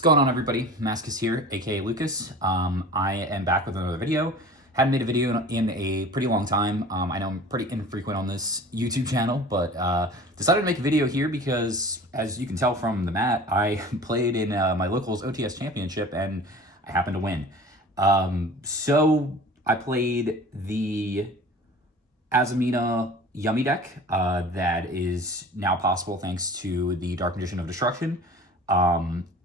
What's going on, everybody? Mascus here, aka Lucas. I am back with another video. Hadn't made a video in a pretty long time. I know I'm pretty infrequent on this YouTube channel, but decided to make a video here because, as you can tell from the mat, I played in my locals OTS championship and I happened to win. So I played the Azamina Yummy deck that is now possible thanks to the Dark Magician of Destruction.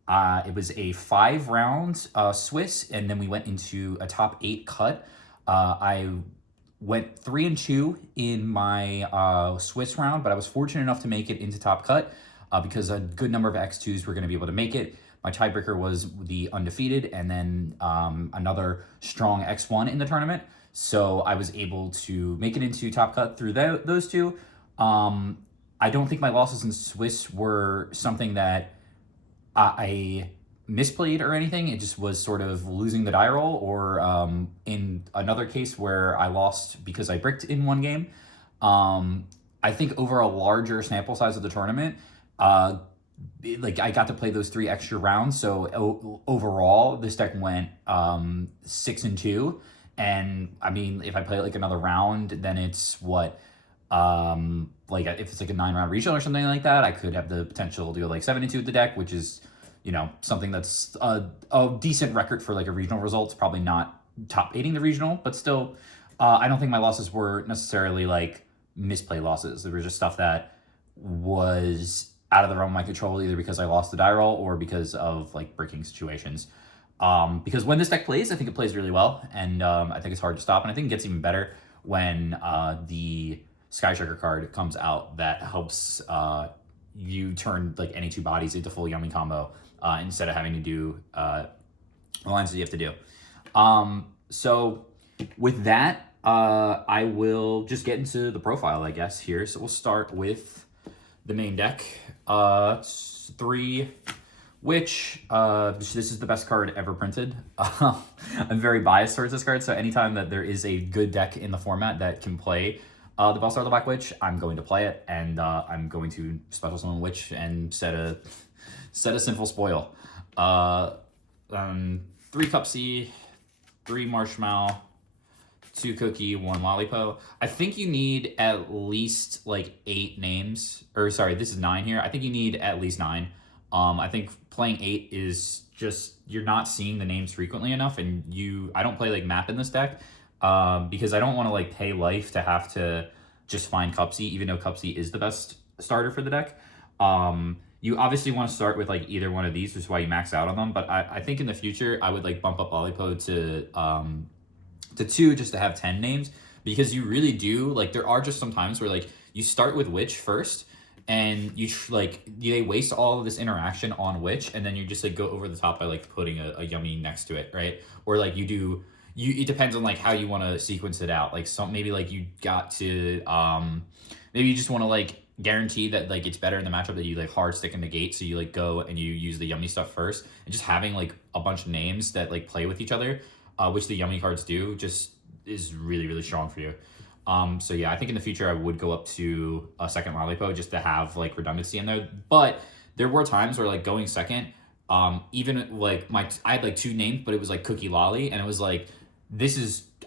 It was a 5-round Swiss, and then we went into a top 8 cut. I went 3-2 in my Swiss round, but I was fortunate enough to make it into top cut because a good number of X2s were going to be able to make it. My tiebreaker was the undefeated, and then another strong X1 in the tournament. So I was able to make it into top cut through those two. I don't think my losses in Swiss were something that I misplayed or anything. It just was sort of losing the die roll, or in another case where I lost because I bricked in one game. I think over a larger sample size of the tournament, I got to play those 3 extra rounds. So overall, this deck went 6-2. And I mean, if I play like another round, then it's what, like if it's like a 9-round regional or something like that, I could have the potential to go like 7-2 with the deck, which is, you know, something that's a decent record for like a regional result. It's probably not top 8ing the regional, but still, I don't think my losses were necessarily like misplay losses. There was just stuff that was out of the realm of my control, either because I lost the die roll or because of like breaking situations. Because when this deck plays, I think it plays really well, and I think it's hard to stop, and I think it gets even better when the Sky Striker card comes out that helps you turn like any 2 bodies into full Yummy combo instead of having to do the lines that you have to do. So with that, I will just get into the profile, I guess, here. So we'll start with the main deck. 3... which this is the best card ever printed. I'm very biased towards this card, so anytime that there is a good deck in the format that can play the Bellstar the Black Witch, I'm going to play it, and I'm going to special summon Witch and set a Sinful Spoil. 3 Cupsy, 3 Marshmallow, 2 Cookie, 1 Lollipo. I think you need at least like 8 names, or sorry, this is 9 here. I think you need at least 9. I think playing 8 is just, you're not seeing the names frequently enough, and I don't play like map in this deck because I don't want to like pay life to have to just find Cupsy, even though Cupsy is the best starter for the deck. You obviously want to start with like either one of these, which is why you max out on them, but I think in the future I would like bump up Lollipo to 2 just to have 10 names, because you really do, like, there are just some times where like you start with Witch first, and they waste all of this interaction on Witch, and then you just like go over the top by like putting a Yummy next to it, right? Or like it depends on like how you want to sequence it out. Like maybe like you got to maybe you just want to like guarantee that like it's better in the matchup that you like hard stick and negate, so you like go and you use the Yummy stuff first, and just having like a bunch of names that like play with each other, which the Yummy cards do, just is really, really strong for you. So yeah, I think in the future I would go up to a second Lollipo just to have like redundancy in there. But there were times where like going second, even like I had like 2 names, but it was like Cookie Lolly, and it was like,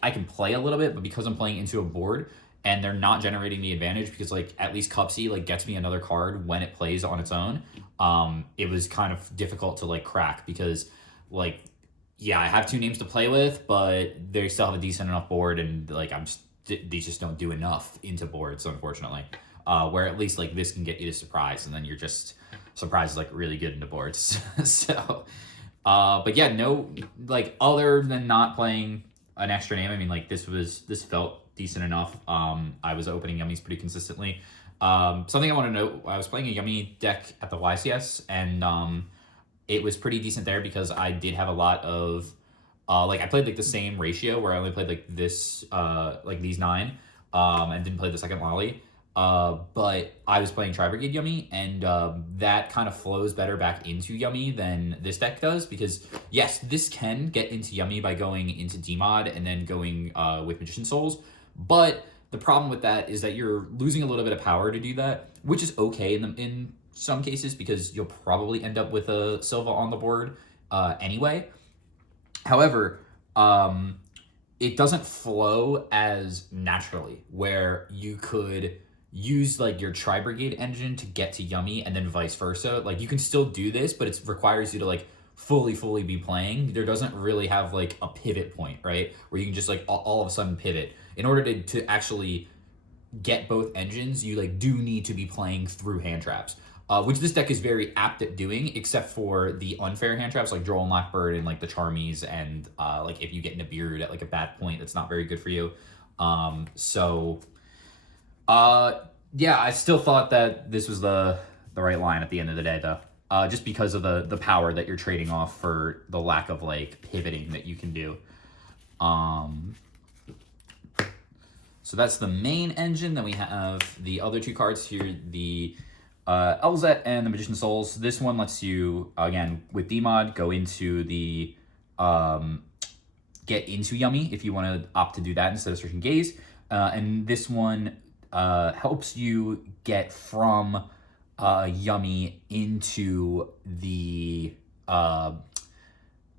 I can play a little bit, but because I'm playing into a board and they're not generating the advantage, because like at least Cupsy like gets me another card when it plays on its own, it was kind of difficult to like crack, because like, yeah, I have 2 names to play with, but they still have a decent enough board, and like these just don't do enough into boards, unfortunately. Where at least like this can get you to surprise, and then you're just surprised like really good into boards. So, but yeah, no, like other than not playing an extra name, I mean, like this felt decent enough. I was opening Yummies pretty consistently. Something I want to note: I was playing a Yummy deck at the YCS, and it was pretty decent there because I did have a lot of. Like I played like the same ratio where I only played like this, like these 9, and didn't play the second Lolly. But I was playing Tri-Brigade Yummy, and that kind of flows better back into Yummy than this deck does, because yes, this can get into Yummy by going into Dmod and then going with Magician Souls, but the problem with that is that you're losing a little bit of power to do that, which is okay in some cases because you'll probably end up with a Silva on the board anyway. However, it doesn't flow as naturally, where you could use like your Tri-Brigade engine to get to Yummy and then vice versa. Like you can still do this, but it requires you to like fully be playing. There doesn't really have like a pivot point, right? Where you can just like all of a sudden pivot. In order to actually get both engines, you like do need to be playing through hand traps. Which this deck is very apt at doing, except for the unfair hand traps like Droll and Lockbird and like the Charmies, and like if you get in a Beard at like a bad point, that's not very good for you. Yeah, I still thought that this was the right line at the end of the day, though. Just because of the power that you're trading off for the lack of like pivoting that you can do. So that's the main engine. Then we have the other two cards here, the Elzet and the Magician Souls. This one lets you, again, with DMod, go into the get into Yummy if you want to opt to do that instead of searching Gaze. And this one helps you get from Yummy into the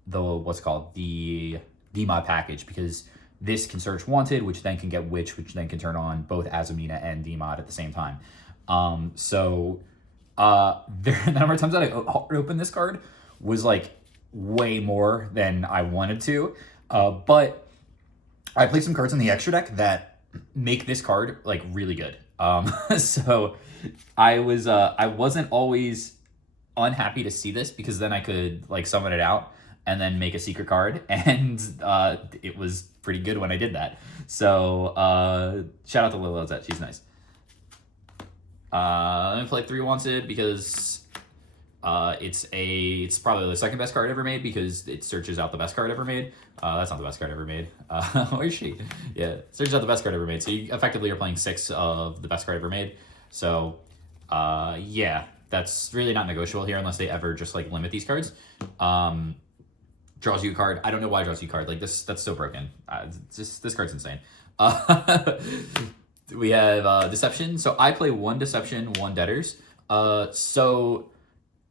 what's called the DMod package, because this can search Wanted, which then can get which then can turn on both Azamina and DMod at the same time. The number of times that I opened this card was like way more than I wanted to, but I played some cards in the extra deck that make this card like really good. So I wasn't always unhappy to see this, because then I could like summon it out and then make a secret card, and it was pretty good when I did that. So shout out to Lil Zet, she's nice. Let me play 3 Wanted because it's probably the second best card ever made, because it searches out the best card ever made. That's not the best card ever made. Where is she? Yeah, searches out the best card ever made. So you effectively are playing 6 of the best card ever made. So yeah, that's really not negotiable here unless they ever just like limit these cards. Draws you a card. I don't know why it draws you a card. Like this, that's so broken. This card's insane. We have Deception. So I play 1 Deception, 1 Debtors. So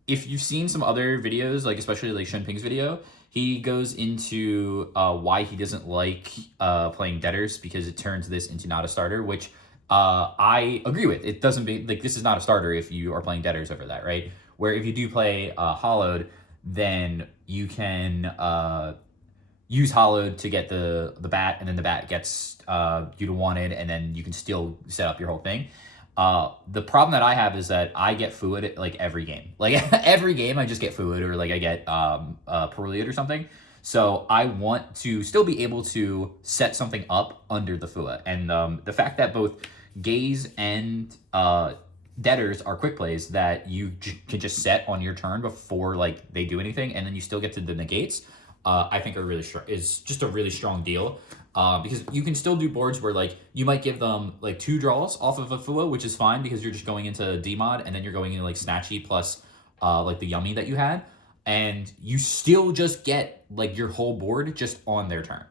if you've seen some other videos, like especially like Shen Ping's video, he goes into why he doesn't like playing Debtors, because it turns this into not a starter, which I agree with. It doesn't be like, this is not a starter if you are playing Debtors over that, right? Where if you do play Hollowed, then you can use Hollowed to get the bat, and then the bat gets you to Wanted, and then you can still set up your whole thing. The problem that I have is that I get Fluid like every game. Like every game I just get Fluid, or like I get Peruliad or something. So I want to still be able to set something up under the Fua. And the fact that both Gaze and Debtors are quick plays that you can just set on your turn before like they do anything, and then you still get to the negates, I think is just a really strong deal. Because you can still do boards where like you might give them like 2 draws off of a Fua, which is fine because you're just going into DMod, and then you're going into like Snatchy plus like the Yummy that you had, and you still just get like your whole board just on their turn.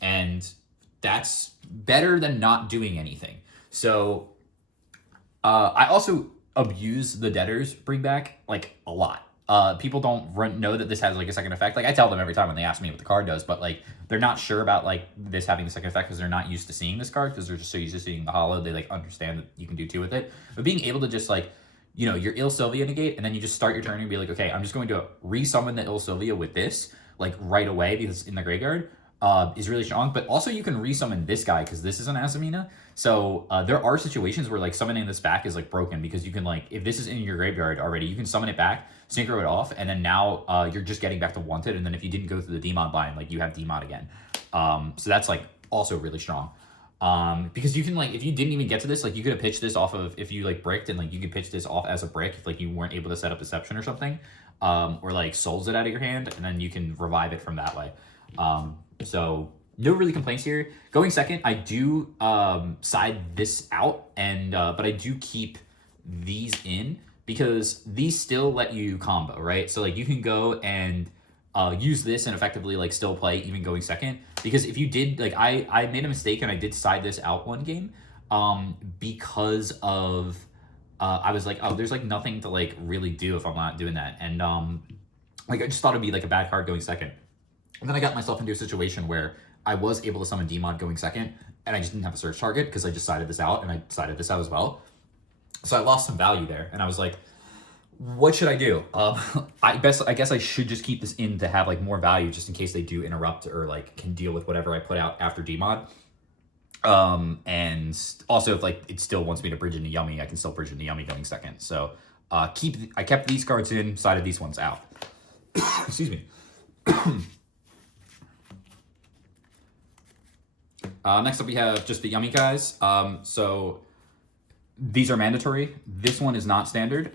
And that's better than not doing anything. So I also abuse the Debtors bring back like a lot. People don't know that this has like a second effect. Like I tell them every time when they ask me what the card does, but like they're not sure about like this having the second effect because they're not used to seeing this card, because they're just so used to seeing the hollow. They like understand that you can do 2 with it. But being able to just like, you know, your Il Sylvia negate, and then you just start your turn and be like, okay, I'm just going to resummon the Il Sylvia with this like right away because it's in the graveyard, is really strong. But also you can resummon this guy because this is an Azamina. So there are situations where like summoning this back is like broken, because you can like, if this is in your graveyard already, you can summon it back, synchro it off, and then now you're just getting back to Wanted. And then if you didn't go through the DMod line, like you have DMod again. So that's like also really strong. Because you can like, if you didn't even get to this, like you could have pitched this off of, if you like bricked, and like you could pitch this off as a brick if like you weren't able to set up Deception or something, or like souls it out of your hand, and then you can revive it from that way. So no really complaints here. Going second, I do side this out, and but I do keep these in because these still let you combo, right? So like you can go and use this and effectively like still play even going second. Because if you did, like I made a mistake and I did side this out one game because of I was like, oh, there's like nothing to like really do if I'm not doing that. And like I just thought it'd be like a bad card going second. And then I got myself into a situation where I was able to summon Demon going second, and I just didn't have a search target because I just sided this out, and I sided this out as well. So I lost some value there, and I was like, what should I do? I guess I should just keep this in to have like more value just in case they do interrupt or like can deal with whatever I put out after Demon. And also if like it still wants me to bridge into Yummy, I can still bridge into Yummy going second. So I kept these cards in, sided these ones out. Excuse me. Next up we have just the Yummy guys. So these are mandatory. This one is not standard.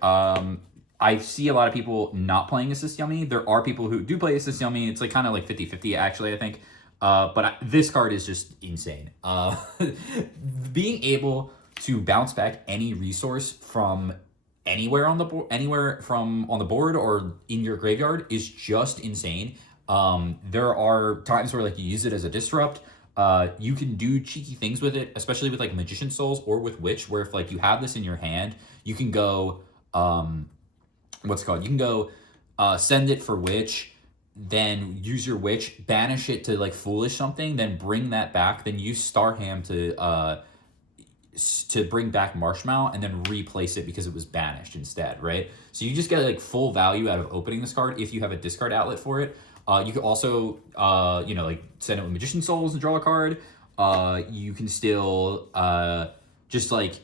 I see a lot of people not playing Assist Yummy. There are people who do play Assist Yummy. It's like kind of like 50-50 actually, I think. But this card is just insane. Being able to bounce back any resource from anywhere on the board, board or in your graveyard is just insane. There are times where like you use it as a disrupt. You can do cheeky things with it, especially with like Magician Souls or with Witch, where if like you have this in your hand, you can go, what's it called? You can go send it for Witch, then use your Witch, banish it to like Foolish something, then bring that back, then use Starham to bring back Marshmallow, and then replace it because it was banished instead, right? So you just get like full value out of opening this card if you have a discard outlet for it. You could also, you know, like send it with Magician Souls and draw a card. You can still just like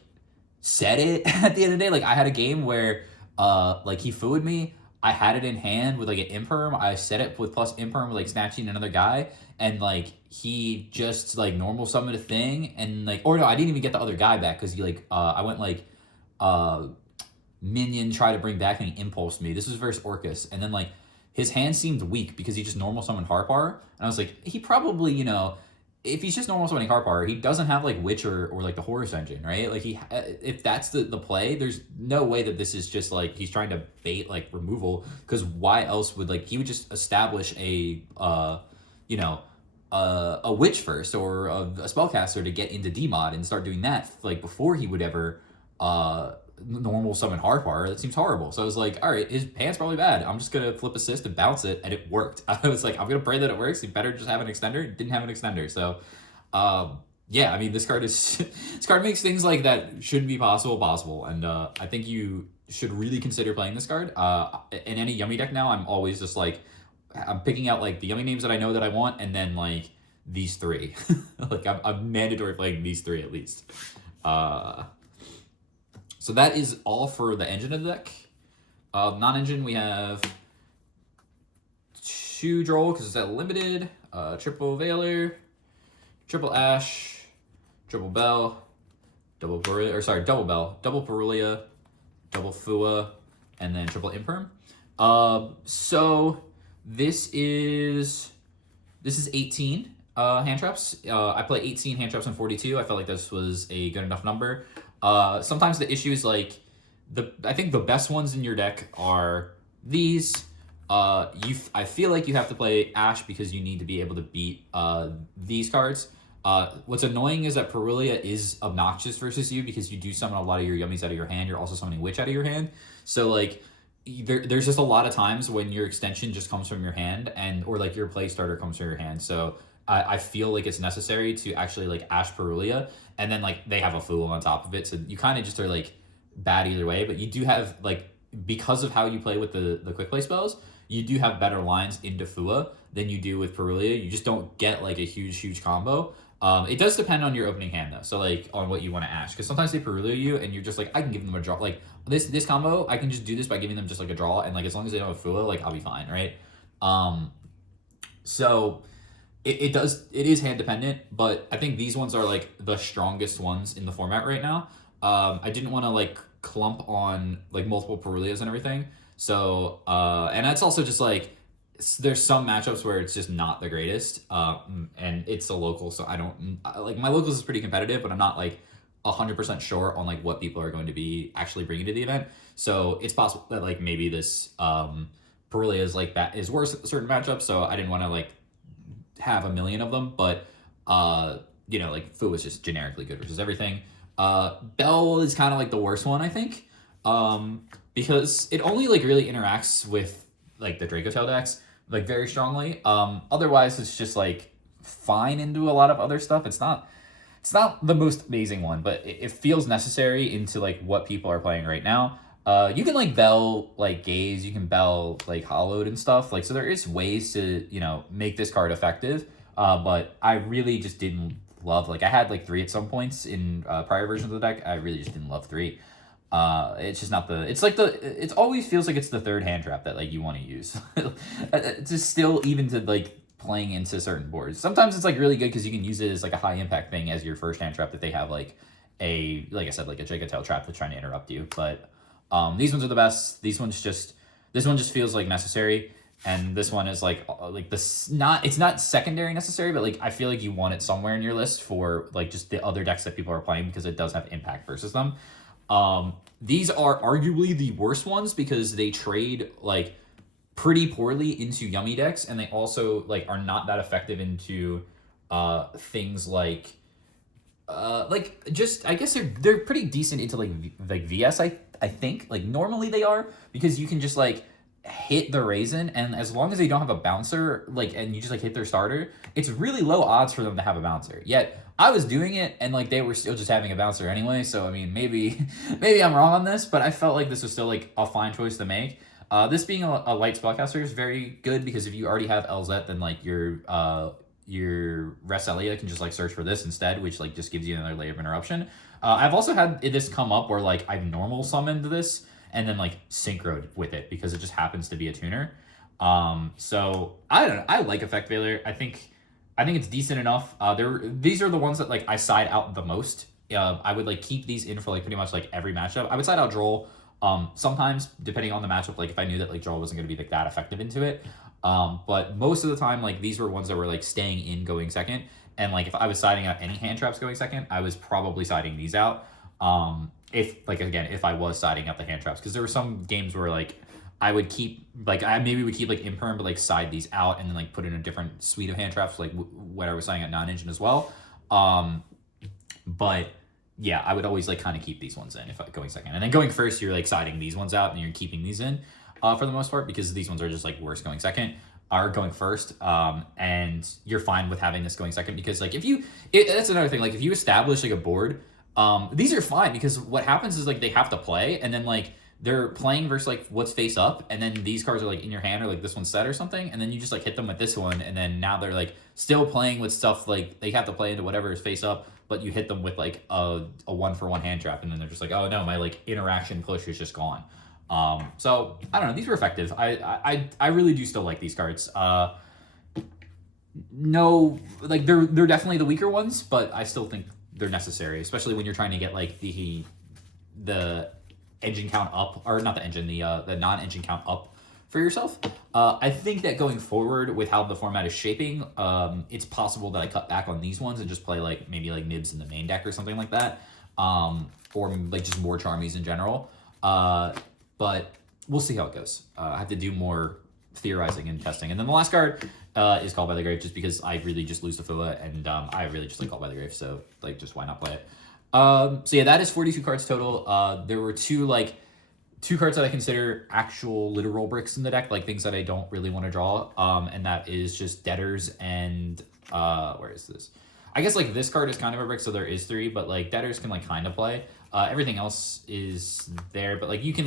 set it at the end of the day. Like I had a game where like he fooed me. I had it in hand with like an imperm. I set it with plus imperm with like snatching another guy, and like he just like normal summoned a thing, and like, or no, I didn't even get the other guy back because he like I went like minion try to bring back and he impulsed me. This was versus Orcus, and then like his hand seemed weak because he just normal summoned Harpar, and I was like, he probably, you know, if he's just normal summoning Harpar, he doesn't have like Witch or like the Horus engine, right? Like he, if that's the play, there's no way that this is just like he's trying to bait like removal, because why else would like he would just establish a you know a Witch first or a spellcaster to get into Demod and start doing that like before he would ever normal summon Harpar. That seems horrible. So I was like, all right, his hand's probably bad. I'm just gonna flip assist and bounce it, and it worked. I was like, I'm gonna pray that it works. You better just have an extender. It didn't have an extender, so yeah. I mean, this card is this card makes things like that shouldn't be possible, and I think you should really consider playing this card. In any Yummy deck now, I'm always just like, I'm picking out like the Yummy names that I know that I want, and then like these three. Like I'm mandatory playing these three at least. So that is all for the engine of the deck. Non-engine, we have 2 Droll because it's at limited, triple Veiler, triple Ash, triple Bell, double Bell, double Perulia, double Fua, and then triple Imperm. So this is 18 hand traps. I play 18 hand traps in 42. I felt like this was a good enough number. Sometimes the issue is like I think the best ones in your deck are these. I feel like you have to play Ash because you need to be able to beat these cards. What's annoying is that Perulia is obnoxious versus you because you do summon a lot of your Yummies out of your hand. You're also summoning Witch out of your hand. So like there's just a lot of times when your extension just comes from your hand or like your play starter comes from your hand. So I feel like it's necessary to actually like Ash Perulia, and then like they have a Fool on top of it. So you kind of just are like bad either way, but you do have like, because of how you play with the quick play spells, you do have better lines into Fua than you do with Perulia. You just don't get like a huge combo. It does depend on your opening hand though. So like on what you want to Ash, because sometimes they Perulia you and you're just like, I can give them a draw. Like this combo, I can just do this by giving them just like a draw, and like as long as they don't have Fua, like I'll be fine, right? So it is hand dependent, but I think these ones are like the strongest ones in the format right now. I didn't want to like clump on like multiple Perulias and everything. So and that's also just like, there's some matchups where it's just not the greatest, and it's a local, so I don't like, my locals is pretty competitive, but I'm not like 100% sure on like what people are going to be actually bringing to the event. So it's possible that like maybe this Perulia is like that is worse at certain matchups, so I didn't want to like have a million of them, but you know, like Fu is just generically good versus everything. Bell is kind of like the worst one, I think. because it only like really interacts with like the Draco Tail decks like very strongly. Otherwise it's just like fine into a lot of other stuff. It's not the most amazing one, but it feels necessary into like what people are playing right now. You can like bell like gaze, you can bell like hollowed and stuff. Like so there is ways to, you know, make this card effective. But I really just didn't love, like I had like 3 at some points in prior versions of the deck. I really just didn't love 3. It's just not the, it's like it always feels like it's the third hand trap that like you want to use. It's just still even to like playing into certain boards. Sometimes it's like really good because you can use it as like a high impact thing as your first hand trap if they have like like I said, like a Giga-Tail trap that's trying to interrupt you. But these ones are the best. This one just feels like necessary. And this one is like this, it's not secondary necessary, but like I feel like you want it somewhere in your list for like just the other decks that people are playing because it does have impact versus them. These are arguably the worst ones because they trade like pretty poorly into yummy decks, and they also like are not that effective into things like just I guess they're pretty decent into like VS. I think like normally they are because you can just like hit the raisin, and as long as they don't have a bouncer, like, and you just like hit their starter, it's really low odds for them to have a bouncer. Yet I was doing it and like they were still just having a bouncer anyway. So I mean, maybe I'm wrong on this, but I felt like this was still like a fine choice to make. This being a light spellcaster is very good because if you already have LZ, then like your Reselia can just like search for this instead, which like just gives you another layer of interruption. I've also had this come up where like I've normal summoned this and then like synchroed with it because it just happens to be a tuner. So I don't know. I like Effect Veiler. I think it's decent enough. These are the ones that like I side out the most. I would like keep these in for like pretty much like every matchup. I would side out Droll. Sometimes depending on the matchup, like if I knew that like Droll wasn't going to be like that effective into it. But most of the time, like these were ones that were like staying in going second. And like if I was siding out any hand traps going second, I was probably siding these out. If I was siding out the hand traps, because there were some games where like I would keep like maybe would keep like imperm, but like side these out and then like put in a different suite of hand traps, like when I was siding out non-engine as well. But yeah, I would always like kind of keep these ones in if I'm going second, and then going first, you're like siding these ones out and you're keeping these in for the most part because these ones are just like worse going second. Are going first, and you're fine with having this going second because like that's another thing, like if you establish like a board, these are fine because what happens is like they have to play and then like they're playing versus like what's face up, and then these cards are like in your hand or like this one's set or something, and then you just like hit them with this one, and then now they're like still playing with stuff like they have to play into whatever is face up, but you hit them with like a 1-for-1 hand trap, and then they're just like, oh no, my like interaction push is just gone. So I don't know, these were effective. I really do still like these cards. No, like they're definitely the weaker ones, but I still think they're necessary, especially when you're trying to get like the engine count up, or not the engine, the non-engine count up for yourself. I think that going forward with how the format is shaping, it's possible that I cut back on these ones and just play like maybe like Nibs in the main deck or something like that, or like just more Charmies in general. But we'll see how it goes. I have to do more theorizing and testing. And then the last card is Called by the Grave, just because I really just lose to Fua, and I really just like Called by the Grave, so like just why not play it? So yeah, that is 42 cards total. There were two cards that I consider actual literal bricks in the deck, like things that I don't really want to draw. And that is just Debtors and where is this? I guess like this card is kind of a brick, so there is 3, but like Debtors can like kind of play. Everything else is there, but like you can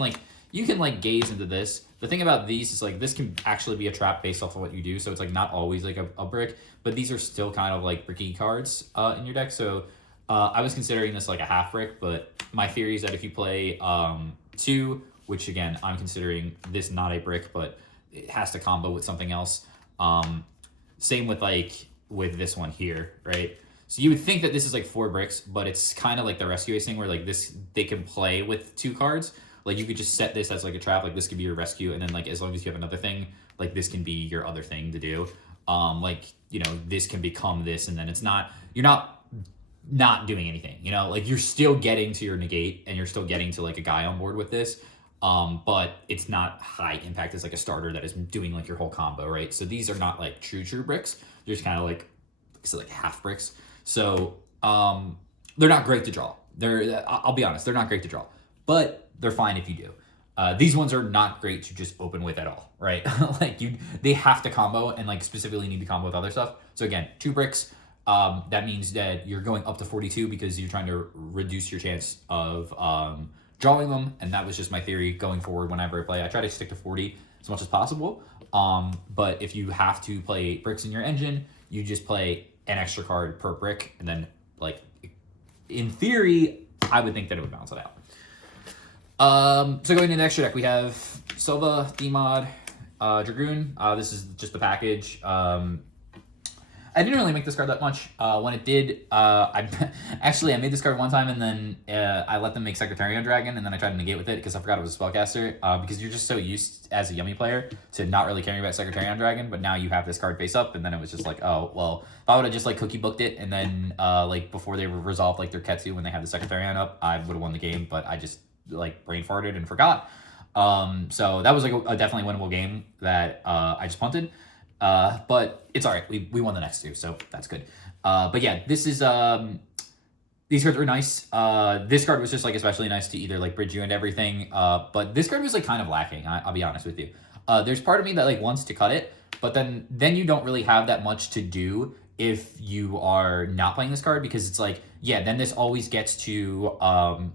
gaze into this. The thing about these is like this can actually be a trap based off of what you do, so it's like not always like a brick, but these are still kind of like bricky cards in your deck. So I was considering this like a half brick, but my theory is that if you play 2, which again I'm considering this not a brick, but it has to combo with something else. Same with this one here, right? So you would think that this is like 4 bricks, but it's kind of like the Rescue Ace thing where like this, they can play with 2 cards. Like you could just set this as like a trap, like this could be your rescue, and then like as long as you have another thing, like this can be your other thing to do. Like, you know, this can become this, and then you're not doing anything, you know, like you're still getting to your negate and you're still getting to like a guy on board with this. But it's not high impact as like a starter that is doing like your whole combo, right? So these are not like true bricks. They're just kind of like half bricks. So they're not great to draw. I'll be honest, they're not great to draw. But they're fine if you do. These ones are not great to just open with at all, right? Like they have to combo and like specifically need to combo with other stuff. So again, 2 bricks. That means that you're going up to 42 because you're trying to reduce your chance of drawing them. And that was just my theory going forward whenever I play. I try to stick to 40 as much as possible. But if you have to play bricks in your engine, you just play an extra card per brick. And then like in theory, I would think that it would balance it out. So going into the extra deck, we have Silva, D-Mod, Dragoon. This is just the package. I didn't really make this card that much. When it did, I made this card one time and then I let them make Secretariat Dragon and then I tried to negate with it because I forgot it was a spellcaster. Because you're just so used as a Yummy player to not really caring about Secretariat Dragon, but now you have this card face up and then it was just like, oh, well, if I would have just like cookie booked it and then like before they resolved like their Ketsu when they had the Secretariat up, I would have won the game, but I just like brain farted and forgot. So that was like a definitely winnable game that I just punted. But it's all right. We won the next 2, so that's good. But yeah, this is these cards were nice. This card was just like especially nice to either like bridge you and everything. But this card was like kind of lacking. I'll be honest with you. There's part of me that like wants to cut it, but then you don't really have that much to do if you are not playing this card because it's like, yeah, then this always gets to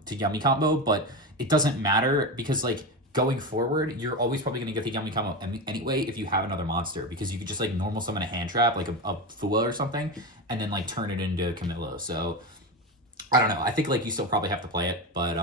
Yummy combo, but it doesn't matter because like going forward, you're always probably going to get the Yummy combo anyway if you have another monster because you could just like normal summon a hand trap like a Fua or something and then like turn it into Camillo. So I don't know. I think like you still probably have to play it, but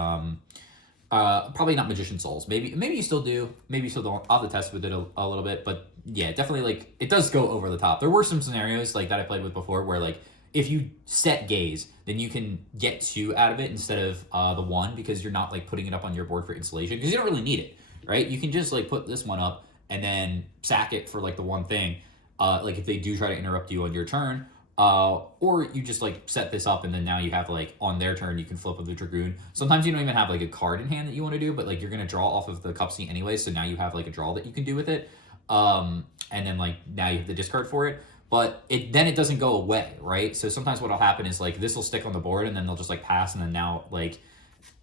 probably not Magician Souls. Maybe you still do. Maybe you still don't. I'll have to test with it a little bit, but yeah, definitely like it does go over the top. There were some scenarios like that I played with before where like if you set Gaze, then you can get 2 out of it instead of the 1 because you're not like putting it up on your board for installation because you don't really need it, right? You can just like put this one up and then sack it for like the one thing, like if they do try to interrupt you on your turn, or you just like set this up and then now you have like on their turn you can flip with the Dragoon. Sometimes you don't even have like a card in hand that you want to do, but like you're gonna draw off of the cup seat anyway, so now you have like a draw that you can do with it, and then like now you have the discard for it. But it doesn't go away, right? So sometimes what'll happen is like this will stick on the board and then they'll just like pass and then now like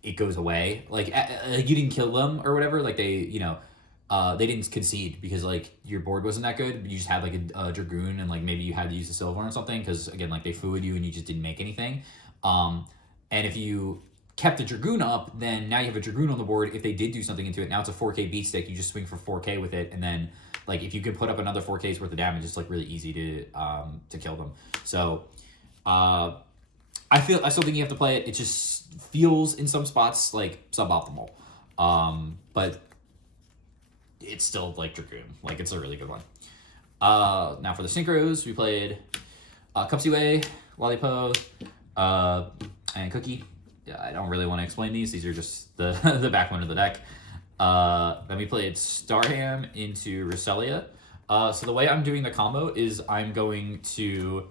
it goes away. Like you didn't kill them or whatever. Like they didn't concede because like your board wasn't that good. You just had like a Dragoon and like maybe you had to use a Silver or something because again like they fooed you and you just didn't make anything. And if you kept the Dragoon up, then now you have a Dragoon on the board. If they did do something into it, now it's a 4K beat stick. You just swing for 4K with it and then like if you could put up another 4K's worth of damage, it's like really easy to kill them. So I still think you have to play it. It just feels in some spots like suboptimal. But it's still like Dragoon. Like it's a really good one. Now for the Synchros, we played Cupsy Lollipop, and Cookie. Yeah, I don't really want to explain these. These are just the the backbone of the deck. Then we played Starham into Roselia. So the way I'm doing the combo is I'm going to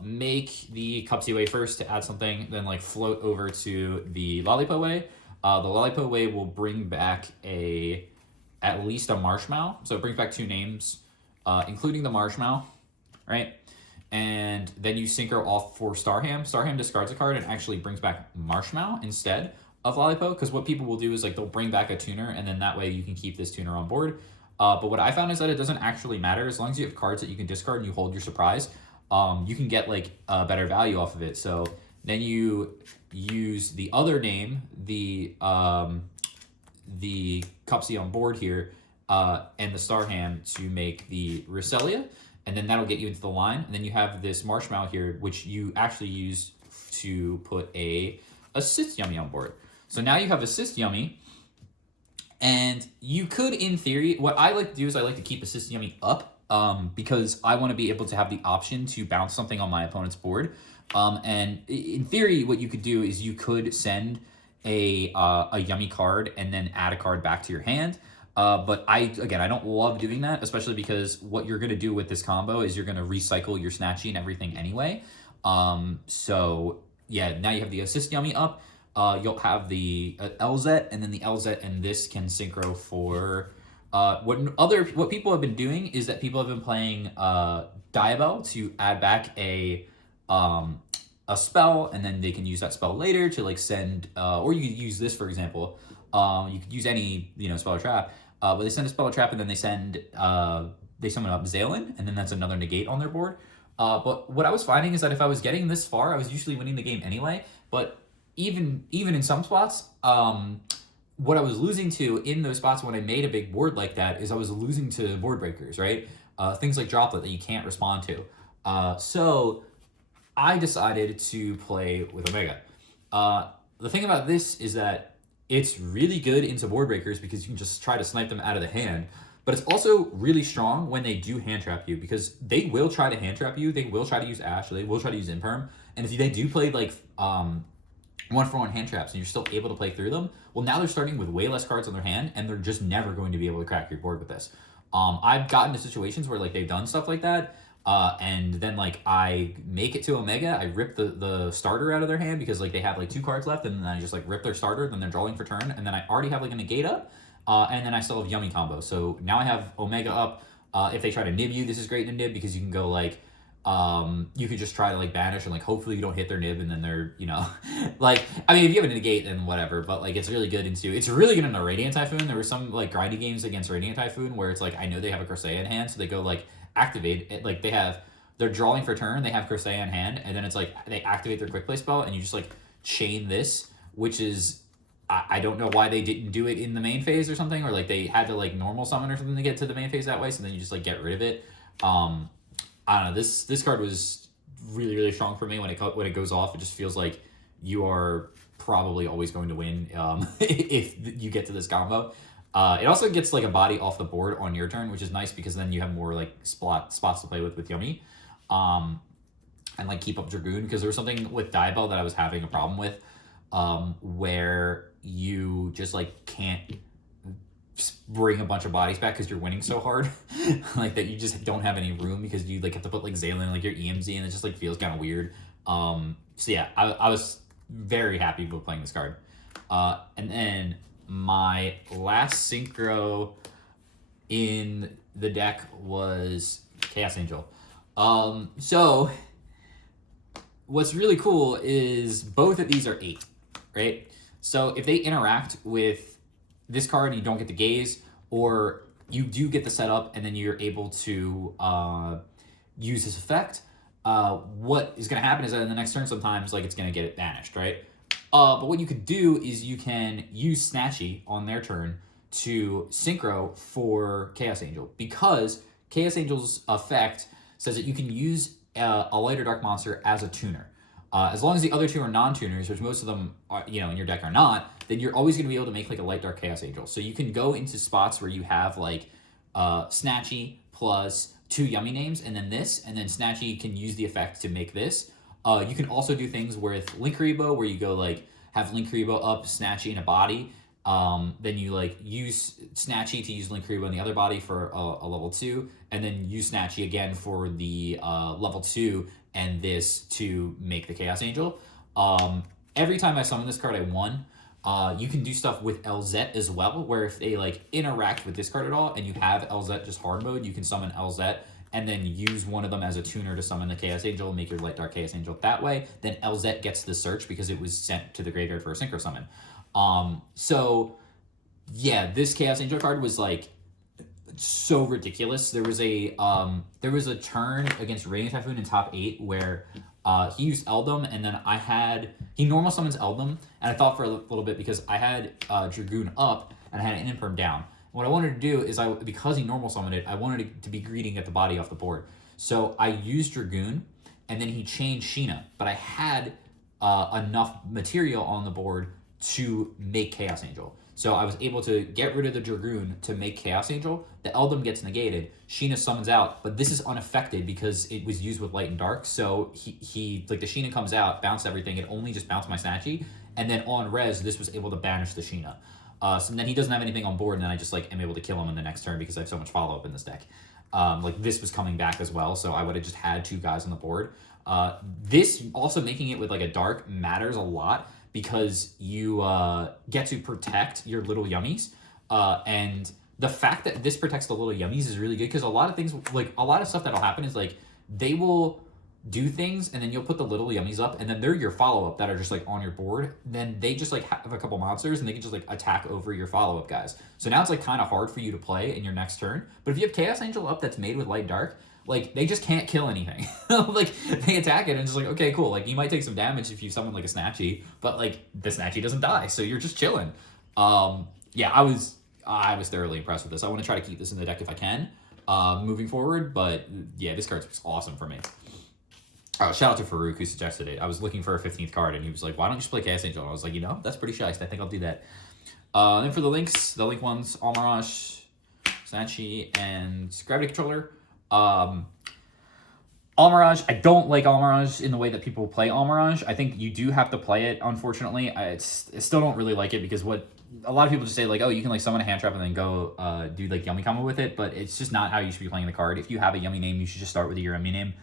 make the Cupsy Way first to add something, then like float over to the Lollipop Way. The Lollipop Way will bring back at least a Marshmallow. So it brings back 2 names, including the Marshmallow, right? And then you synchro off for Starham. Starham discards a card and actually brings back Marshmallow instead of Lollipop, because what people will do is like they'll bring back a tuner and then that way you can keep this tuner on board. But what I found is that it doesn't actually matter as long as you have cards that you can discard and you hold your surprise. You can get like a better value off of it. So then you use the other name, the Cupsy on board here, and the Starham to make the Roselia, and then that'll get you into the line. And then you have this Marshmallow here, which you actually use to put a Assist Yummy on board. So now you have Assist Yummy, and you could, in theory, what I like to do is I like to keep Assist Yummy up, because I want to be able to have the option to bounce something on my opponent's board. And in theory, what you could do is you could send a Yummy card and then add a card back to your hand. But I don't love doing that, especially because what you're going to do with this combo is you're going to recycle your Snatchy and everything anyway. So yeah, now you have the Assist Yummy up. You'll have the LZ, and then the LZ and this can synchro for what people have been doing is that people have been playing Diabell to add back a spell, and then they can use that spell later to like send, or you could use this, for example, You could use any, spell or trap. But they send a spell or trap, and then they summon up Zalen, and then that's another negate on their board. But what I was finding is that if I was getting this far, I was usually winning the game anyway. But even in some spots, what I was losing to in those spots when I made a big board like that is I was losing to board breakers, right? Things like Droplet that you can't respond to. So I decided to play with Omega. The thing about this is that it's really good into board breakers because you can just try to snipe them out of the hand. But it's also really strong when they do hand trap you, because they will try to hand trap you. They will try to use Ash. They will try to use Imperm. And if they do play like 1-for-1 hand traps and you're still able to play through them, well, now they're starting with way less cards on their hand, and they're just never going to be able to crack your board with this. I've gotten to situations where like they've done stuff like that, and then like I make it to Omega, I rip the starter out of their hand because like they have like 2 cards left, and then I just like rip their starter, then they're drawing for turn, and then I already have like a negate up, and then I still have Yummy combo. So now I have Omega up. If they try to nib you, this is great to nib because you can go like, you could just try to like banish and like hopefully you don't hit their nib, and then they're, like, I mean, if you have a negate then whatever, but like it's really good into Radiant Typhoon. There were some like grindy games against Radiant Typhoon where it's like I know they have a Crusade in hand, so they go like activate it, like they're drawing for turn, they have Crusade in hand, and then it's like they activate their quick play spell and you just like chain this, which is I don't know why they didn't do it in the main phase or something, or like they had to like normal summon or something to get to the main phase that way, so then you just like get rid of it. I don't know, this card was really, really strong for me. When it goes off, it just feels like you are probably always going to win if you get to this combo. It also gets like a body off the board on your turn, which is nice because then you have more like spots to play with Yummy. And like keep up Dragoon, because there was something with Diabell that I was having a problem with, where you just like can't bring a bunch of bodies back because you're winning so hard like that you just don't have any room because you like have to put like Zalen like your EMZ, and it just like feels kind of weird. So yeah, I was very happy with playing this card. And then my last synchro in the deck was Chaos Angel. So what's really cool is both of these are 8, right? So if they interact with this card and you don't get the gaze, or you do get the setup and then you're able to use this effect, what is going to happen is that in the next turn sometimes like it's going to get it banished, right? But what you could do is you can use Snatchy on their turn to synchro for Chaos Angel, because Chaos Angel's effect says that you can use a light or dark monster as a tuner. As long as the other 2 are non-tuners, which most of them are, in your deck are not, then you're always going to be able to make like a light dark Chaos Angel. So you can go into spots where you have like Snatchy plus 2 Yummy names, and then this, and then Snatchy can use the effect to make this. You can also do things with Linkuriboh, where you go like have Linkuriboh up, Snatchy in a body. Then you like use Snatchy to use Linkuriboh in the other body for a level 2, and then use Snatchy again for the level 2, and this to make the Chaos Angel. Every time I summon this card, I won. You can do stuff with LZ as well, where if they like interact with this card at all, and you have LZ just hard mode, you can summon LZ and then use one of them as a tuner to summon the Chaos Angel and make your Light Dark Chaos Angel that way. Then LZ gets the search because it was sent to the graveyard for a Synchro summon. So yeah, this Chaos Angel card was like so ridiculous. There was a turn against Radiant Typhoon in top 8 where he used Eldum, and then he normal summons Eldum, and I thought for a little bit because I had Dragoon up and I had an Imperm down. What I wanted to do is, because he normal summoned it, I wanted it to be greeting at the body off the board. So I used Dragoon, and then he changed Sheena, but I had enough material on the board to make Chaos Angel. So I was able to get rid of the Dragoon to make Chaos Angel. The Eldum gets negated. Sheena summons out, but this is unaffected because it was used with Light and Dark. So he like the Sheena comes out, bounce everything. It only just bounced my Snatchy, and then on res, this was able to banish the Sheena. So then he doesn't have anything on board, and then I just like am able to kill him in the next turn because I have so much follow up in this deck. Like this was coming back as well, so I would have just had 2 guys on the board. This also making it with like a dark matters a lot, because you get to protect your little yummies. And the fact that this protects the little yummies is really good, because a lot of things, like a lot of stuff that'll happen is like they will do things, and then you'll put the little yummies up, and then they're your follow-up that are just like on your board. Then they just like have a couple monsters, and they can just like attack over your follow-up guys. So now it's like kind of hard for you to play in your next turn. But if you have Chaos Angel up that's made with Light Dark, like they just can't kill anything. Like they attack it and it's like, okay, cool. Like you might take some damage if you summon like a Snatchy, but like the Snatchy doesn't die, so you're just chilling. Yeah, I was thoroughly impressed with this. I want to try to keep this in the deck if I can, moving forward. But yeah, this card's awesome for me. Shout out to Farouk who suggested it. I was looking for a 15th card, and he was like, why don't you just play Chaos Angel? And I was like, you know, that's pretty shiced. I think I'll do that. Then for the links, the link ones, Almirage, Snatchy, and Gravity Controller. Almirage, I don't like Almirage in the way that people play Almirage. I think you do have to play it, unfortunately. I still don't really like it because what a lot of people just say, like, oh, you can like summon a hand trap and then go do like Yummy combo with it, but it's just not how you should be playing the card. If you have a Yummy name, you should just start with your Yummy name.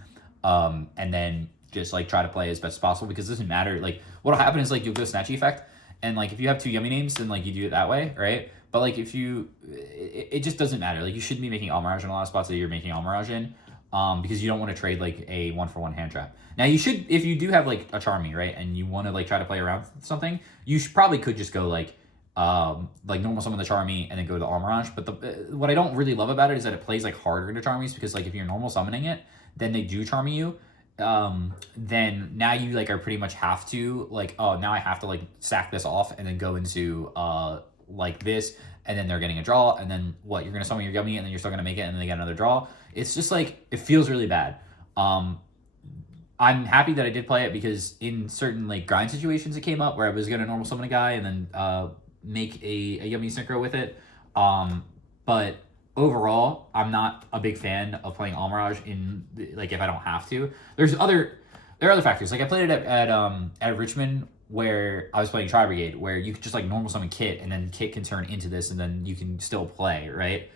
And then just like try to play as best as possible, because it doesn't matter. Like what'll happen is like you'll go Snatchy effect, and like if you have two Yummy names, then like you do it that way, right? But like if you, it just doesn't matter. Like you shouldn't be making Almirage in a lot of spots that you're making Almirage in, because you don't want to trade like a 1-for-1 hand trap. Now you should, if you do have like a Charmy, right, and you want to like try to play around something, you probably could just go like normal summon the Charmy and then go to the Almirage. But what I don't really love about it is that it plays like harder into Charmies, because like if you're normal summoning it, then they do Charmy you. Then now you like are pretty much have to like, oh, now I have to like sack this off and then go into like this, and then they're getting a draw, and then what, you're gonna summon your Yummy and then you're still gonna make it, and then they get another draw. It's just like, it feels really bad. I'm happy that I did play it, because in certain like grind situations it came up where I was gonna normal summon a guy and then make a Yummy Synchro with it. But overall, I'm not a big fan of playing Almirage in like if I don't have to. There are other factors. Like I played it at Richmond, where I was playing Tri Brigade, where you could just like normal summon Kit, and then Kit can turn into this, and then you can still play, right?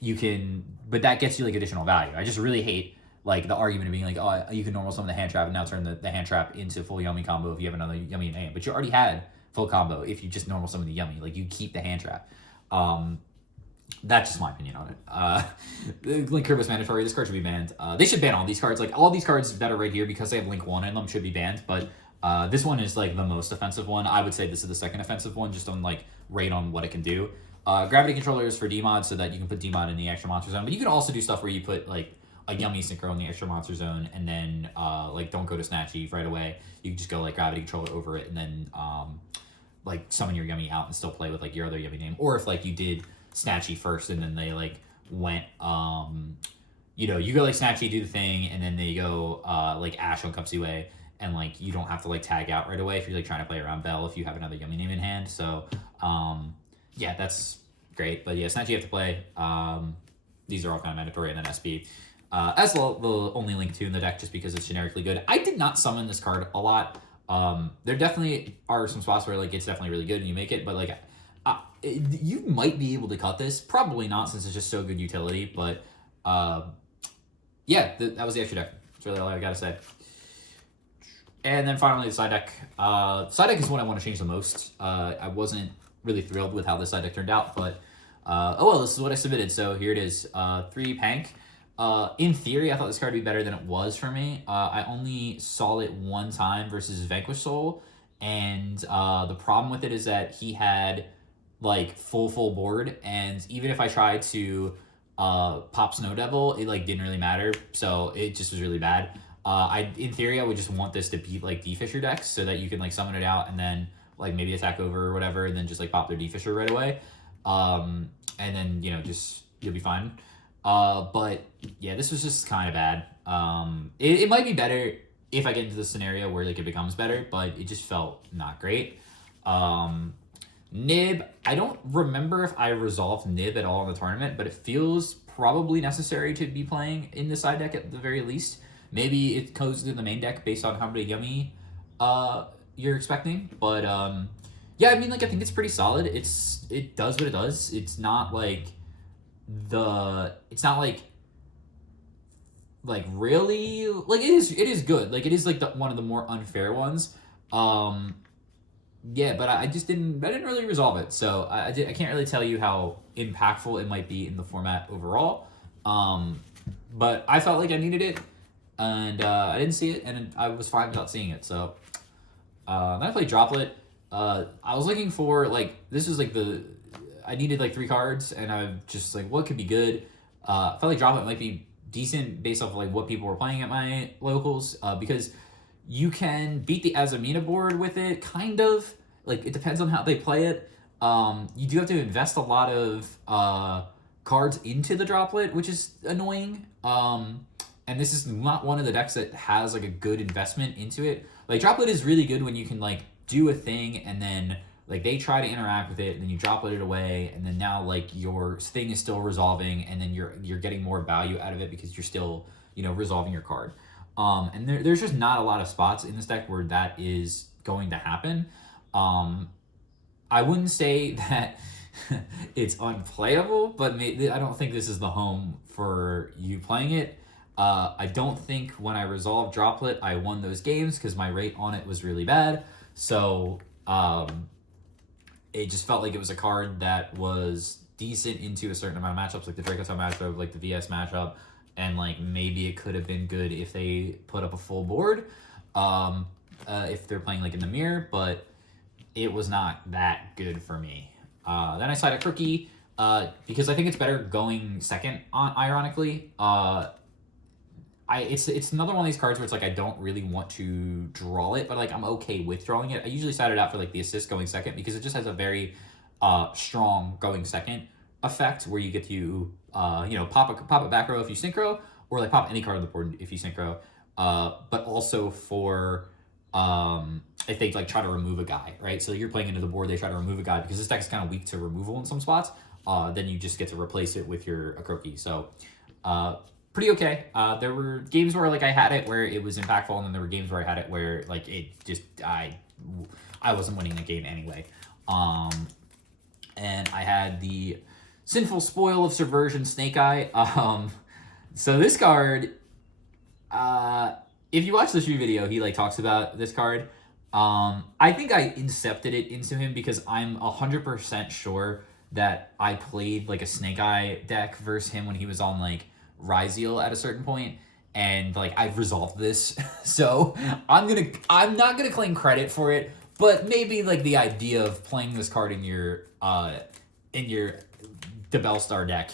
You can, but that gets you like additional value. I just really hate like the argument of being like, oh, you can normal summon the hand trap and now turn the hand trap into full Yummy combo if you have another Yummy in hand. But you already had full combo if you just normal summon the Yummy. Like you keep the hand trap. That's just my opinion on it. Link Curve is mandatory. This card should be banned. They should ban all these cards. Like all these cards that are right here, because they have Link 1 in them, should be banned. But this one is like the most offensive one. I would say this is the second offensive one, just on like rate on what it can do. Gravity Controller is for Dmod, so that you can put Dmod in the extra monster zone. But you can also do stuff where you put like a Yummy Synchro in the extra monster zone, and then like don't go to Snatchy right away. You can just go like Gravity Controller over it, and then like summon your Yummy out and still play with like your other Yummy name. Or if like you did Snatchy first and then they like went you know, you go like Snatchy, do the thing, and then they go like Ash on Cupsy, and like you don't have to like tag out right away if you're like trying to play around Bell if you have another Yummy name in hand. So yeah, that's great. But yeah, Snatchy you have to play. These are all kind of mandatory, and then SB as the only Link 2 in the deck, just because it's generically good. I did not summon this card a lot. There definitely are some spots where like it's definitely really good and you make it, but like you might be able to cut this. Probably not, since it's just so good utility. But yeah, that was the extra deck. That's really all I gotta say. And then finally the side deck. Side deck is what I want to change the most. I wasn't really thrilled with how this side deck turned out, but oh well, this is what I submitted. So here it is. 3 Pank. In theory, I thought this card would be better than it was for me. I only saw it one time versus Vanquish Soul, and the problem with it is that he had like full board, and even if I tried to pop Snow Devil, it like didn't really matter, so it just was really bad. In theory, I would just want this to beat like D-Fisher decks, so that you can like summon it out and then like maybe attack over or whatever, and then just like pop their D-Fisher right away, and then, you know, just you'll be fine. But yeah, this was just kind of bad. It might be better if I get into the scenario where like it becomes better, but it just felt not great. Nib, I don't remember if I resolved Nib at all in the tournament, but it feels probably necessary to be playing in the side deck at the very least. Maybe it goes to the main deck based on how many Yummy you're expecting, but yeah, I mean, like, I think it's pretty solid. It does what it does. It's not like really, like, it is good. Like, it is like one of the more unfair ones. Yeah, but I didn't really resolve it, so I can't really tell you how impactful it might be in the format overall. But I felt like I needed it. and I didn't see it, and I was fine without seeing it. So then I played Droplet. I was looking for like this was like I needed like 3 cards, and I just like what could be good. I felt like Droplet might be decent based off of like what people were playing at my locals, because you can beat the Azamina board with it, kind of. Like, it depends on how they play it. You do have to invest a lot of cards into the Droplet, which is annoying. And this is not one of the decks that has, like, a good investment into it. Like, Droplet is really good when you can, like, do a thing, and then, like, they try to interact with it, and then you Droplet it away, and then now, like, your thing is still resolving, and then you're getting more value out of it because you're still, you know, resolving your card. And there's just not a lot of spots in this deck where that is going to happen. I wouldn't say that it's unplayable, but I don't think this is the home for you playing it. I don't think when I resolved Droplet, I won those games because my rate on it was really bad. So it just felt like it was a card that was decent into a certain amount of matchups, like the Draco's matchup, like the VS matchup, and like maybe it could have been good if they put up a full board, if they're playing like in the mirror, but it was not that good for me. Then I sided Crookie, because I think it's better going second, ironically. It's another one of these cards where it's like I don't really want to draw it, but like I'm okay with drawing it. I usually side it out for like the assist going second because it just has a very strong going second effect where you get to you know, pop a back row if you synchro, or like pop any card on the board if you synchro. But also for if they like try to remove a guy, right? So you're playing into the board, they try to remove a guy because this deck is kind of weak to removal in some spots. Then you just get to replace it with your Crookie. So pretty okay. There were games where like I had it where it was impactful, and then there were games where I had it where like it just I wasn't winning the game anyway. And I had the Sinful Spoil of Subversion Snake Eye. So this card, if you watch the stream video, he like talks about this card. I think I incepted it into him because I'm 100% sure that I played like a Snake Eye deck versus him when he was on like Ryzeal at a certain point, and like I've resolved this. So I'm not gonna claim credit for it, but maybe like the idea of playing this card in your the Bellstar deck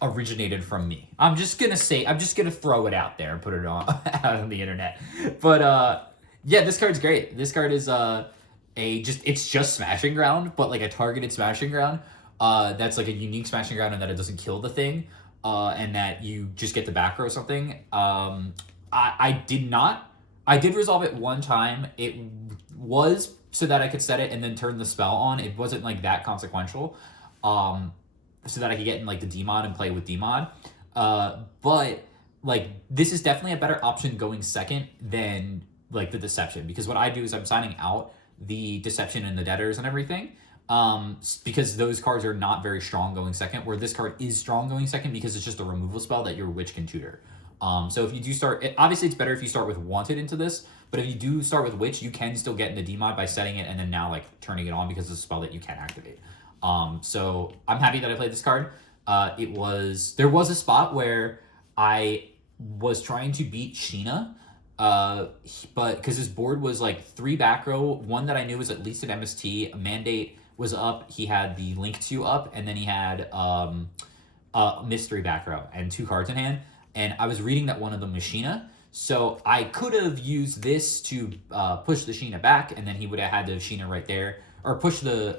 originated from me. I'm just gonna throw it out there and put it out on the internet. But yeah, this card's great. This card is it's just Smashing Ground, but like a targeted Smashing Ground. That's like a unique Smashing Ground in that it doesn't kill the thing, and that you just get the back row something. I did resolve it one time. It was so that I could set it and then turn the spell on. It wasn't like that consequential. So that I could get in like the Demod and play with Demod. But like this is definitely a better option going second than like the Deception, because what I do is I'm signing out the Deception and the Debtors and everything, because those cards are not very strong going second, where this card is strong going second because it's just a removal spell that your Witch can tutor. So if you do start, obviously it's better if you start with Wanted into this, but if you do start with Witch, you can still get in the Demod by setting it and then now like turning it on because it's a spell that you can activate. So I'm happy that I played this card. There was a spot where I was trying to beat Sheena, but because his board was like 3 back row, one that I knew was at least an MST, Mandate was up, he had the Link 2 up, and then he had Mystery back row and 2 cards in hand, and I was reading that one of them was Sheena, so I could have used this to push the Sheena back, and then he would have had the Sheena right there, or push the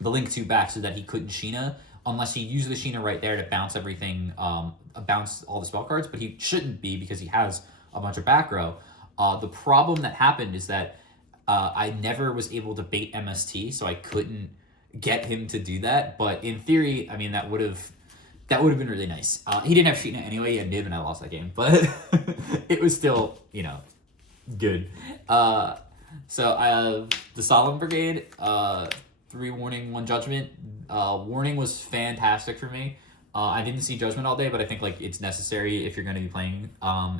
Link 2 back so that he couldn't Sheena, unless he used the Sheena right there to bounce everything, bounce all the spell cards, but he shouldn't be because he has a bunch of back row. The problem that happened is that I never was able to bait MST, so I couldn't get him to do that, but in theory, I mean, that would have been really nice. He didn't have Sheena anyway, he had Nib, and I lost that game, but it was still, you know, good. So the Solemn Brigade, 3 Warning, 1 Judgment. Warning was fantastic for me. I didn't see Judgment all day, but I think like it's necessary if you're going to be playing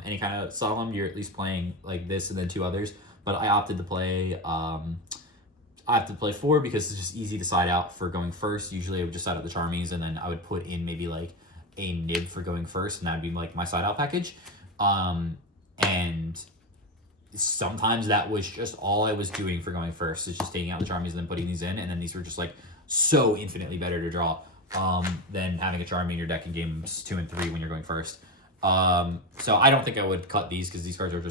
any kind of Solemn. You're at least playing like this and then 2 others. But I opted to play 4 because it's just easy to side out for going first. Usually I would just side out the Charmies, and then I would put in maybe like a Nib for going first, and that'd be like my side out package. And sometimes that was just all I was doing for going first, is just taking out the Charmies and then putting these in, and then these were just like so infinitely better to draw than having a Charmy in your deck in games 2 and 3 when you're going first. So I don't think I would cut these because these cards are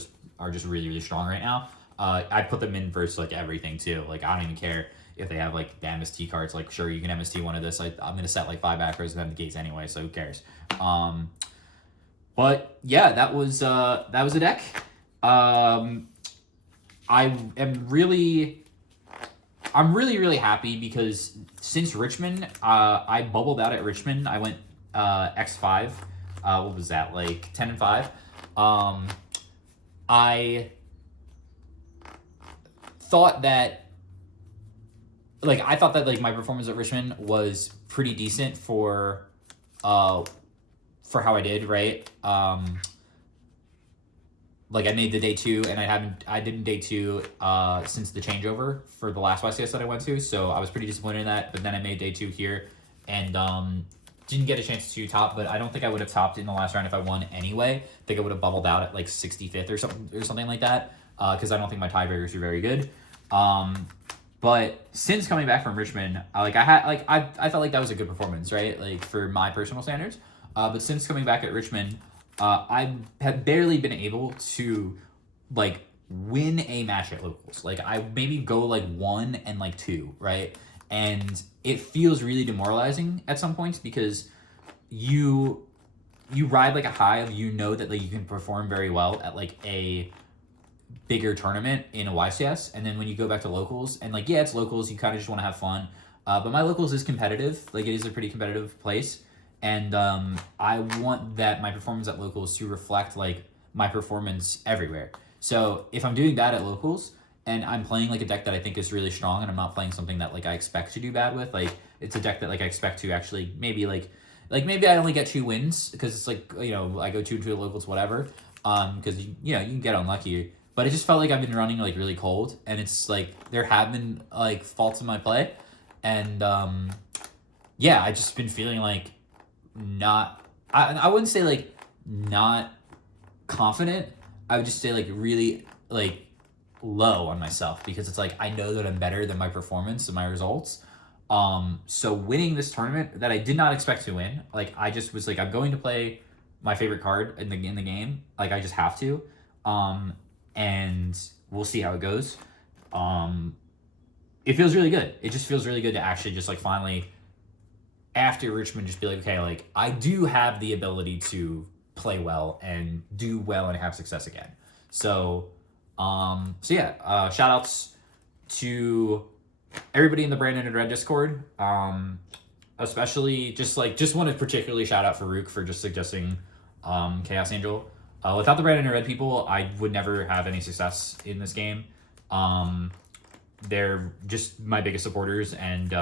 just really, really strong right now. I put them in versus like everything too. Like I don't even care if they have like the MST cards. Like sure, you can MST one of this. I'm gonna set like 5 backers and then the gates anyway, so who cares? But yeah, that was a deck. I'm really happy because since Richmond, I bubbled out at Richmond. I went X5. What was that, like 10-5? I thought that my performance at Richmond was pretty decent for how I did, right? Like I made the day 2, and I didn't day 2 since the changeover for the last YCS that I went to, so I was pretty disappointed in that. But then I made day 2 here, and didn't get a chance to top, but I don't think I would have topped in the last round if I won anyway. I think I would have bubbled out at like 65th or something like that, because I don't think my tiebreakers were very good. But since coming back from Richmond, I felt like that was a good performance, right? Like for my personal standards. But since coming back at Richmond, I have barely been able to like win a match at locals. Like I maybe go like 1 and like 2, right? And it feels really demoralizing at some points because you ride like a high of, you know, that like you can perform very well at like a bigger tournament in a YCS, and then when you go back to locals, and like yeah, it's locals, you kind of just want to have fun. But my locals is competitive. Like it is a pretty competitive place. And I want that my performance at locals to reflect like my performance everywhere. So if I'm doing bad at locals and I'm playing like a deck that I think is really strong, and I'm not playing something that like I expect to do bad with, like it's a deck that like I expect to actually maybe maybe I only get 2 wins because it's like, you know, I go 2 to the locals, whatever. Because you know, you can get unlucky. But it just felt like I've been running like really cold, and it's like there have been like faults in my play, and yeah, I just been feeling like I wouldn't say like not confident. I would just say like really like low on myself, because it's like I know that I'm better than my performance and my results. So winning this tournament that I did not expect to win, like I just was like, I'm going to play my favorite card in the game. Like I just have to. And we'll see how it goes. It feels really good. It just feels really good to actually just like finally, after Richmond, just be like, okay, like I do have the ability to play well and do well and have success again. So yeah, shout outs to everybody in the Brandon and Red Discord. Especially just want to particularly shout out Farouk for just suggesting Chaos Angel. Without the Brandon and Red people, I would never have any success in this game. They're just my biggest supporters, and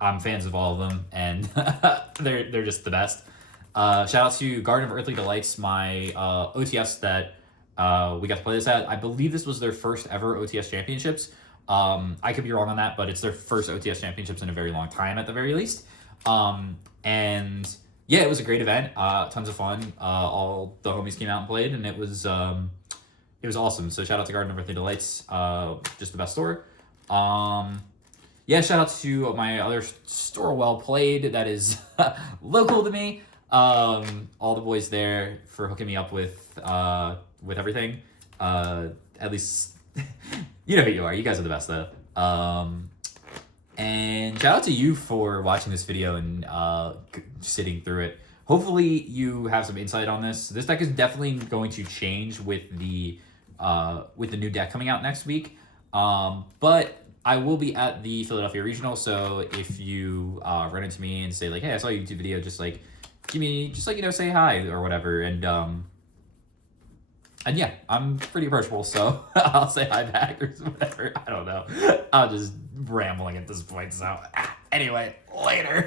I'm fans of all of them, and they're just the best. Shout out to Garden of Earthly Delights, my OTS that we got to play this at. I believe this was their first ever OTS championships. I could be wrong on that, but it's their first OTS championships in a very long time at the very least. And yeah, it was a great event. Tons of fun. All the homies came out and played, and it was awesome. So shout out to Garden of Earthly Delights, just the best store. Yeah, shout out to my other store, Well Played, that is local to me. All the boys there for hooking me up with everything. At least you know who you are. You guys are the best though. And shout out to you for watching this video and sitting through it. Hopefully you have some insight on this. This deck is definitely going to change with the new deck coming out next week. But I will be at the Philadelphia Regional, so if you run into me and say like, hey, I saw your YouTube video, just like say hi or whatever, and yeah, I'm pretty approachable, so I'll say hi back or whatever. I don't know. I'm just rambling at this point, so anyway, later.